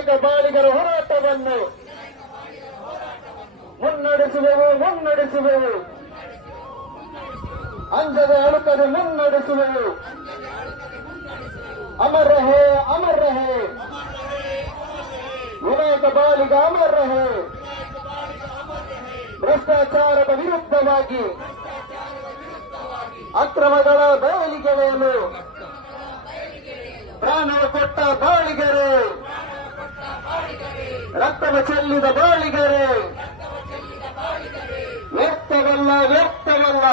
ವಿನಾಯಕ ಬಾಳಿಗರ ಹೋರಾಟವನ್ನು ಮುನ್ನಡೆಸುವೆವು ಮುನ್ನಡೆಸುವೆವು. ಅಂಜದ ಅಳುತ್ತದೆ ಮುನ್ನಡೆಸುವೆವು. ಅಮರಹೇ ರಹೇ ಅಮರ್ ರಹೇ ವಿನಾಯಕ ಬಾಲಿಗ ಅಮರ್ ಭ್ರಷ್ಟಾಚಾರದ ವಿರುದ್ಧವಾಗಿ ಅಕ್ರಮಗಳ ಬಯಲಿಗೆಳೆಯಲು ಪ್ರಾಣ ಕೊಟ್ಟ ಬಾಳಿಗರೆ. ರಕ್ತವ ಚೆಲ್ಲಿದ ಬಾಳಿಗರೆ. ವ್ಯರ್ಥವಲ್ಲ ವ್ಯರ್ಥವಲ್ಲ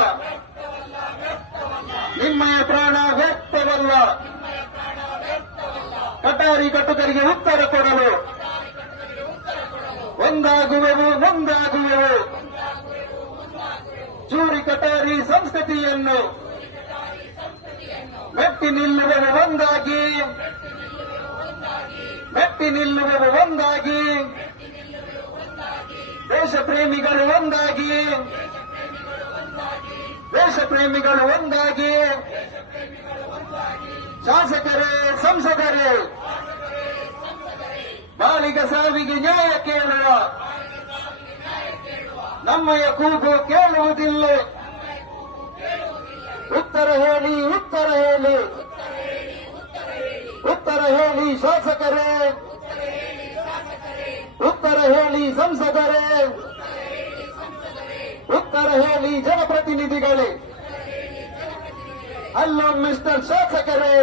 ನಿಮ್ಮ ಪ್ರಾಣ ವ್ಯರ್ಥವಲ್ಲ ಕಟಾರಿ ಕಟುಕರಿಗೆ ಉತ್ತರ ಕೊಡಲು. ಒಂದಾಗುವೆವು ಒಂದಾಗುವೆವು ಚೂರಿ ಕಟಾರಿ ಸಂಸ್ಕೃತಿಯನ್ನು. ಮೆಟ್ಟಿ ನಿಲ್ಲುವೆವು ಒಂದಾಗಿ. ಮೆಟ್ಟಿ ನಿಲ್ಲುವೆವು ಒಂದಾಗಿ. ದೇಶ ಪ್ರೇಮಿಗಳು ಒಂದಾಗಿ. ದೇಶ ಪ್ರೇಮಿಗಳು ಒಂದಾಗಿ. ಶಾಸಕರೇ ಸಂಸದರೇ ಬಾಲಿಗ ಸಾವಿಗೆ ನ್ಯಾಯ ಕೇಳುವ. ನಮ್ಮಯ ಕೂಗು ಕೇಳುವುದಿಲ್ಲ. ಉತ್ತರ ಹೇಳಿ ಉತ್ತರ ಹೇಳಿ ಉತ್ತರ ಹೇಳಿ. ಶಾಸಕರೇ, ಉತ್ತರ ಹೇಳಿ ಸಂಸದರೇ, ಉತ್ತರ ಹೇಳಿ ಜನಪ್ರತಿನಿಧಿಗಳೇ, ಅಲ್ಲೋ ಮಿಸ್ಟರ್ ಶಾಸಕರೇ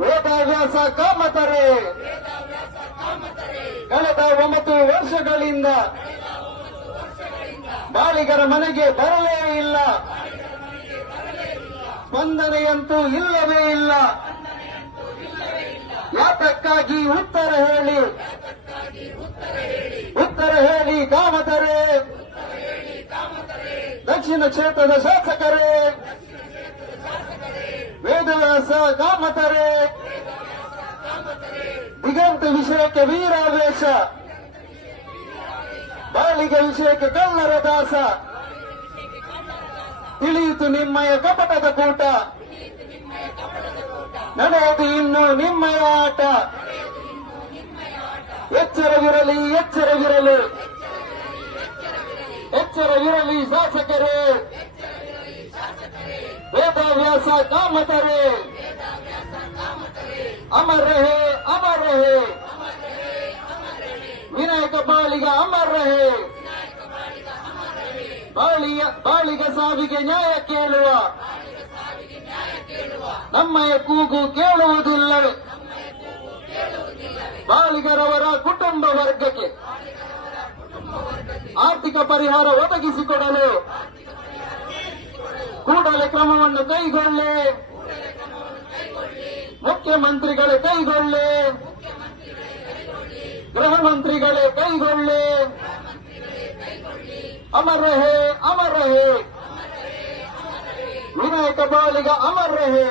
ವೇದಾಭ್ಯಾಸ ಕಾಮತರೇ, ಕಳೆದ ಒಂಬತ್ತು ವರ್ಷಗಳಿಂದ ಬಾಲಿಗರ ಮನೆಗೆ ಬರಲೇ ಇಲ್ಲ. ಸ್ಪಂದನೆಯಂತೂ ಇಲ್ಲವೇ ಇಲ್ಲ. ಯಾತಕ್ಕಾಗಿ ಉತ್ತರ ಹೇಳಿ? ಉತ್ತರ ಹೇಳಿ ಕಾಮತರೇ ದಕ್ಷಿಣ ಕ್ಷೇತ್ರದ ಶಾಸಕರೇ. ವೇದವ್ಯಾಸ ಕಾಮತರೇ ದಿಗಂತ ವಿಷಯಕ್ಕೆ ವೀರಾವೇಶ. ಬಾಳಿಗೆ ವಿಷಯಕ್ಕೆ ಕಲ್ಲರ ದಾಸ. ತಿಳಿಯಿತು ನಿಮ್ಮಯ ಕಪಟದ ಕೂಟ. ನಡೆಯದು ಇನ್ನು ನಿಮ್ಮಯ ಆಟ ಎಚ್ಚರವಿರಲಿ ಎಚ್ಚರವಿರಲಿ. ಎಚ್ಚರವಿರಲಿ ಶಾಸಕರೇ. ವೇದಾಭ್ಯಾಸ ಕಾಮತರೇ. ಅಮರ್ ರಹೇ ಅಮರ್ ವಿನಾಯಕ ಬಾಳಿಗ ಅಮರ್ ರಹೇ ಬಾಳಿಯ, ಬಾಳಿಗ ಸಾವಿಗೆ ನ್ಯಾಯ ಕೇಳುವ. ನಮ್ಮಯ ಕೂಗು ಕೇಳುವುದಿಲ್ಲವೇ? ಬಾಲಿಗರವರ ಕುಟುಂಬ ವರ್ಗಕ್ಕೆ ಆರ್ಥಿಕ ಪರಿಹಾರ ಒದಗಿಸಿಕೊಡಲು ಕೂಡಲೇ ಕ್ರಮವನ್ನು ಕೈಗೊಳ್ಳಿ. ಮುಖ್ಯಮಂತ್ರಿಗಳೇ ಕೈಗೊಳ್ಳಿ. ಗೃಹ ಮಂತ್ರಿಗಳೇ ಕೈಗೊಳ್ಳಿ. ಅಮರ ಹೇ ಅಮರ ರಹೇ ವಿನಾಯಕ ಬಾಲಿಗ ಅಮರ್ ರಹೇ